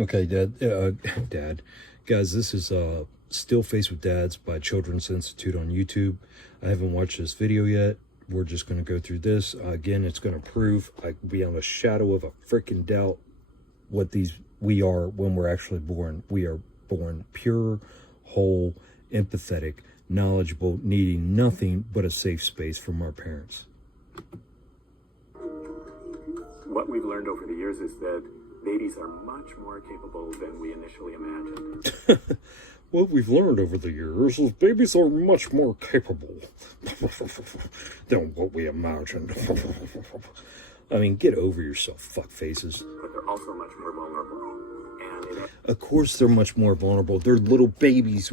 Okay, Dad. Guys, this is Still Faced with Dads by Children's Institute on YouTube. I haven't watched this video yet. We're just going to go through this. Again, it's going to prove, beyond a shadow of a freaking doubt, what we are when we're actually born. We are born pure, whole, empathetic, knowledgeable, needing nothing but a safe space from our parents. What we've learned over the years is that babies are much more capable than we initially imagined. What we've learned over the years is babies are much more capable than what we imagined. I mean, get over yourself, fuck faces. But they're also much more vulnerable. And of course they're much more vulnerable. They're little babies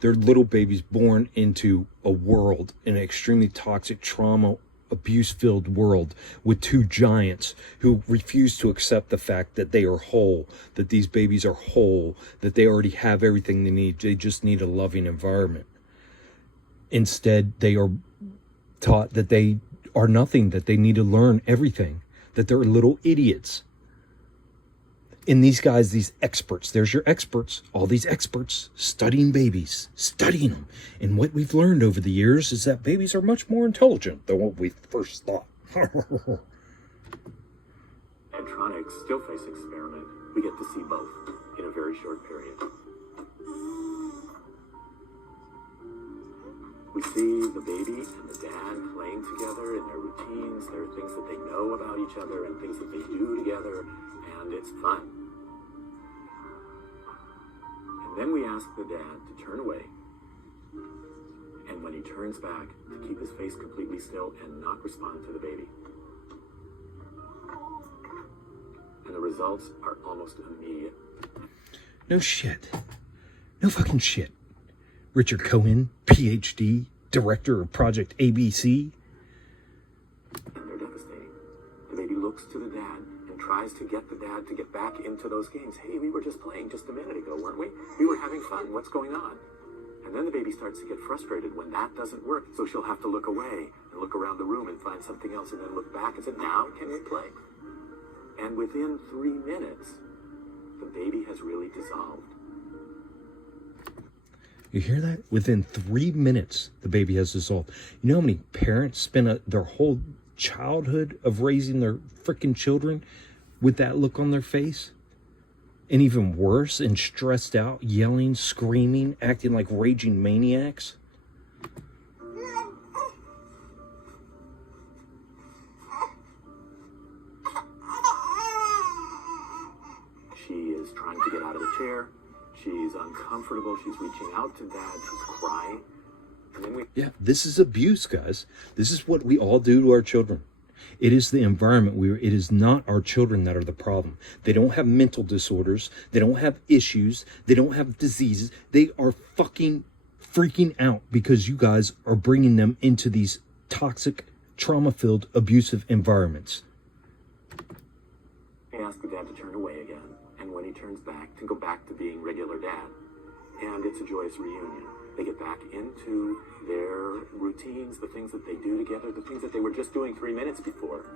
they're little babies born into a world, an extremely toxic, trauma, abuse-filled world with two giants who refuse to accept the fact that they are whole, that these babies are whole, that they already have everything they need. They just need a loving environment. Instead, they are taught that they are nothing, that they need to learn everything, that they're little idiots. And these guys, these experts, there's your experts, all these experts studying babies, studying them. And what we've learned over the years is that babies are much more intelligent than what we first thought. Edtronic's still face experiment, we get to see both in a very short period. We see the baby and the dad playing together in their routines. There are things that they know about each other and things that they do together, and it's fun. And then we ask the dad to turn away, and when he turns back, to keep his face completely still and not respond to the baby. And the results are almost immediate. No shit. No fucking shit. Richard Cohen, PhD, director of Project ABC. And they're devastating. The baby looks to the dad and tries to get the dad to get back into those games. Hey, we were just playing just a minute ago, weren't we? We were having fun. What's going on? And then the baby starts to get frustrated when that doesn't work. So she'll have to look away and look around the room and find something else and then look back and say, now can we play? And within 3 minutes, the baby has really dissolved. You hear that? Within 3 minutes, the baby has dissolved. You know how many parents spend their whole childhood of raising their freaking children with that look on their face? And even worse, and stressed out, yelling, screaming, acting like raging maniacs? She is trying to get out of the chair. She's uncomfortable. She's reaching out to dad. She's crying. And then Yeah, this is abuse, guys. This is what we all do to our children. It is the environment it is not our children that are the problem. They don't have mental disorders. They don't have issues. They don't have diseases. They are fucking freaking out because you guys are bringing them into these toxic, trauma-filled, abusive environments. I ask the dad to turn away again. And when he turns back, to go back to being regular dad. And it's a joyous reunion. They get back into their routines, the things that they do together, the things that they were just doing 3 minutes before.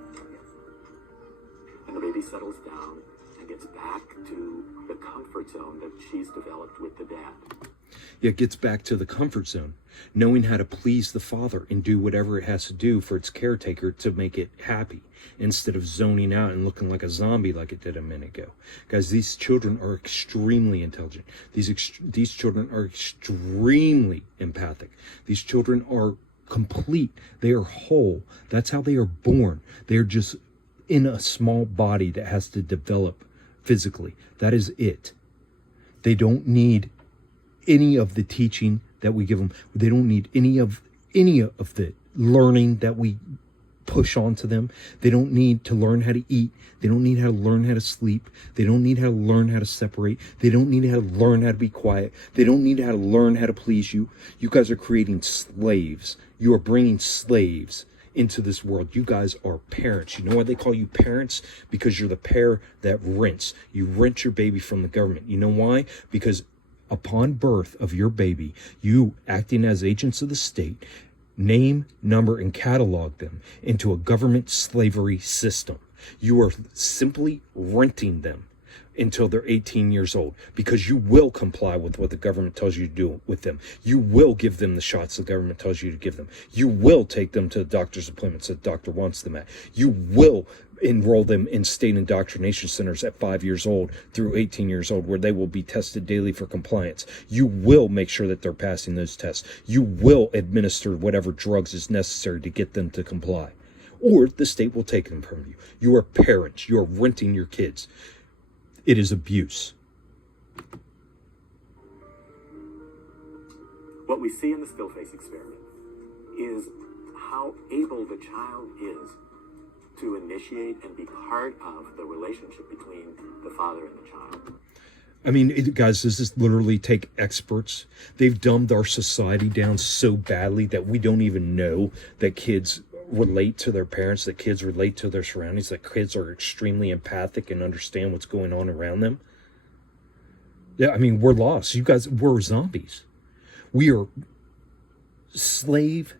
And the baby settles down and gets back to the comfort zone that she's developed with the dad. It gets back to the comfort zone, knowing how to please the father and do whatever it has to do for its caretaker to make it happy, instead of zoning out and looking like a zombie like it did a minute ago. Guys, these children are extremely intelligent. These children are extremely empathic. These children are complete. They are whole. That's how they are born. They're just in a small body that has to develop physically. That is it. They don't need any of the teaching that we give them. They don't need any of the learning that we push onto them. They don't need to learn how to eat. They don't need how to learn how to sleep. They don't need how to learn how to separate. They don't need how to learn how to be quiet. They don't need how to learn how to please you. You guys are creating slaves. You are bringing slaves into this world. You guys are parents. You know why they call you parents? Because you're the pair that rents. You rent your baby from the government. You know why? Because upon birth of your baby, you, acting as agents of the state, name, number, and catalog them into a government slavery system. You are simply renting them until they're 18 years old, because you will comply with what the government tells you to do with them. You will give them the shots the government tells you to give them. You will take them to the doctor's appointments that the doctor wants them at. You will enroll them in state indoctrination centers at 5 years old through 18 years old, where they will be tested daily for compliance. You will make sure that they're passing those tests. You will administer whatever drugs is necessary to get them to comply, or the state will take them from you. You are parents. You are renting your kids. It is abuse. What we see in the still face experiment is how able the child is to initiate and be part of the relationship between the father and the child. I mean, guys, does this literally take experts? They've dumbed our society down so badly that we don't even know that kids relate to their parents, that kids relate to their surroundings, that kids are extremely empathic and understand what's going on around them. Yeah, I mean, we're lost. You guys, we're zombies. We are slave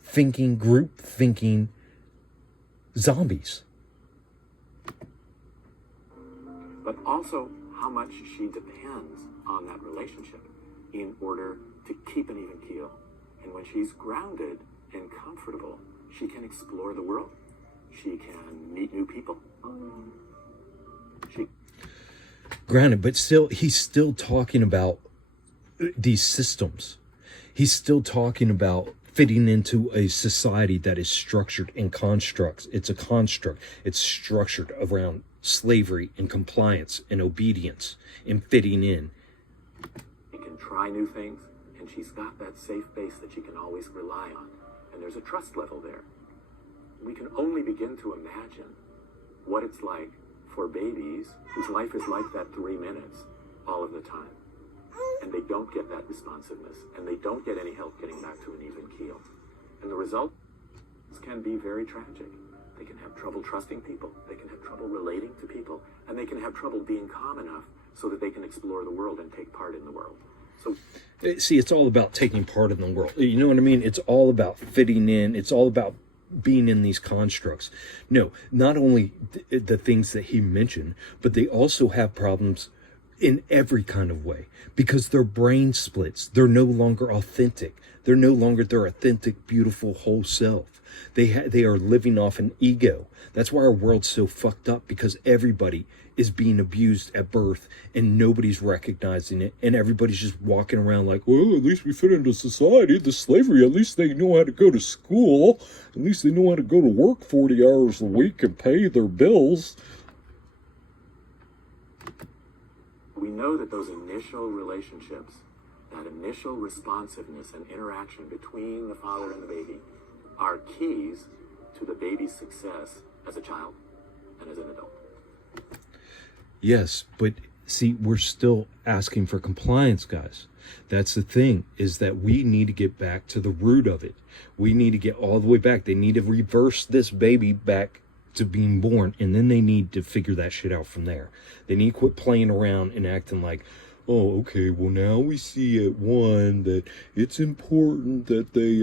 thinking, group thinking zombies. But also how much she depends on that relationship in order to keep an even keel. And when she's grounded and comfortable, she can explore the world. She can meet new people. Granted, but still, he's still talking about these systems. He's still talking about fitting into a society that is structured in constructs. It's a construct. It's structured around slavery and compliance and obedience and fitting in. She can try new things, and she's got that safe base that she can always rely on. And there's a trust level there. We can only begin to imagine what it's like for babies whose life is like that 3 minutes all of the time. And they don't get that responsiveness, and they don't get any help getting back to an even keel. And the results can be very tragic. They can have trouble trusting people. They can have trouble relating to people. And they can have trouble being calm enough so that they can explore the world and take part in the world. So, see, it's all about taking part in the world. You know what I mean? It's all about fitting in. It's all about being in these constructs. No, not only the things that he mentioned, but they also have problems in every kind of way, because their brain splits. They're no longer authentic. They're no longer their authentic, beautiful, whole self. They are living off an ego. That's why our world's so fucked up, because everybody is being abused at birth and nobody's recognizing it, and everybody's just walking around like, well, at least we fit into society. The slavery, at least they know how to go to school. At least they know how to go to work 40 hours a week and pay their bills. we know that those initial relationships, that initial responsiveness and interaction between the father and the baby, are keys to the baby's success as a child and as an adult. Yes, but see, we're still asking for compliance, guys. That's the thing, is that we need to get back to the root of it. We need to get all the way back. They need to reverse this baby back to being born, and then they need to figure that shit out from there. They need to quit playing around and acting like, oh, okay, well, now we see at one that it's important that they,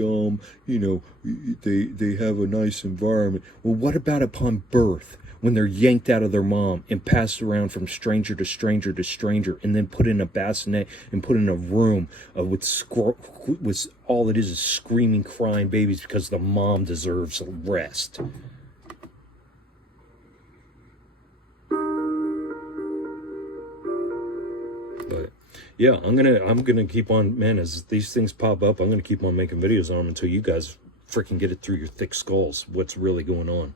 they have a nice environment. Well, what about upon birth, when they're yanked out of their mom and passed around from stranger to stranger to stranger, and then put in a bassinet and put in a room with all it is screaming, crying babies because the mom deserves rest? But yeah, I'm gonna keep on, man, as these things pop up, I'm gonna keep on making videos on them until you guys freaking get it through your thick skulls what's really going on.